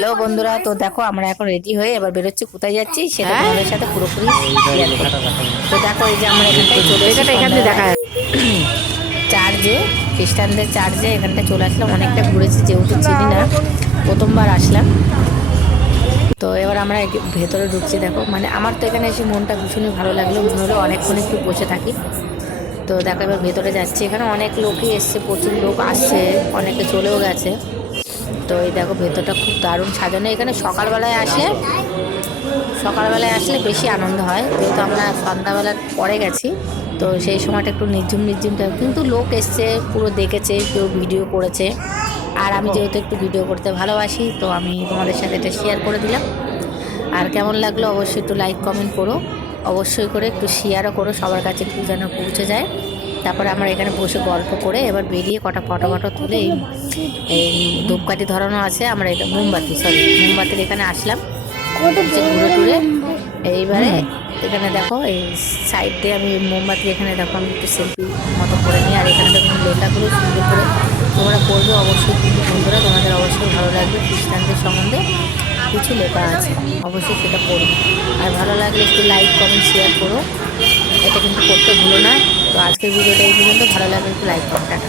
Hello বন্ধুরা, তো দেখো আমরা এখন রেডি হয়ে এবার বেরোচ্ছি। কোথায় যাচ্ছি সেটা তোমাদের সাথে পুরোপুরি share করবো। তো দেখো এই যে আমরা এখানটায় চলে এসেছি সন্ধ্যাবেলায় চার্চে, খ্রিস্টানদের চার্চে এখানটায় চলে আসলাম। অনেকটা ঘুরেছি যেহেতু চিনি না, প্রথমবার আসলাম। তো এবার আমরা ভেতরে ঢুকছি। দেখো মানে আমার তো এখানে এসে মনটা ভীষণই ভালো লাগলো, মনে হলো অনেকক্ষণ একটু বসে থাকি। তো দেখো এবার ভেতরে যাচ্ছি। এখানে অনেক লোকই এসছে, প্রচুর লোক আসছে, অনেকে চলেও গেছে। তো এই দেখো ভেতরটা খুব দারুণ সাজানো। এখানে সকালবেলায় আসলে বেশি আনন্দ হয়, যেহেতু আমরা সন্ধ্যাবেলার পরে গেছি। তো সেই সময়টা একটু নির্ঝুম নির্ঝুম টাইপ, কিন্তু লোক এসছে, পুরো দেখেছে, কেউ ভিডিও করেছে। আর আমি যেহেতু একটু ভিডিও করতে ভালোবাসি, তো আমি তোমাদের সাথে এটা শেয়ার করে দিলাম। আর কেমন লাগলো অবশ্যই একটু লাইক কমেন্ট করো, অবশ্যই করে একটু শেয়ারও করো, সবার কাছে একটু যেন পৌঁছে যায়। তারপরে আমরা এখানে বসে গল্প করে এবার বেরিয়ে কটা ফটো ফটো তুলে এই এই ধূপকাঠি ধরানো আছে, আমরা এটা মোমবাতির এখানে আসলাম যে ঘুরে টুরে। এইবারে এখানে দেখো এই সাইড দিয়ে আমি মোমবাতি, এখানে দেখো আমি একটু সেলফি মতো করে নিই। আর এখানে দেখো লেখাগুলো সুন্দর করে তোমরা পড়বে অবশ্যই, কিন্তু বন্ধুরা তোমাদের অবশ্যই ভালো লাগবে। খ্রিস্টানদের সম্বন্ধে কিছু লেখা আছে, অবশ্যই সেটা পড়বে। আর ভালো লাগলে একটু লাইক কমেন্ট শেয়ার করো, এটা কিন্তু করতে ভুলো না। তো আজকের ভিডিওটা এই পর্যন্ত, ভালো লাগলে একটু লাইক করো, টাটা।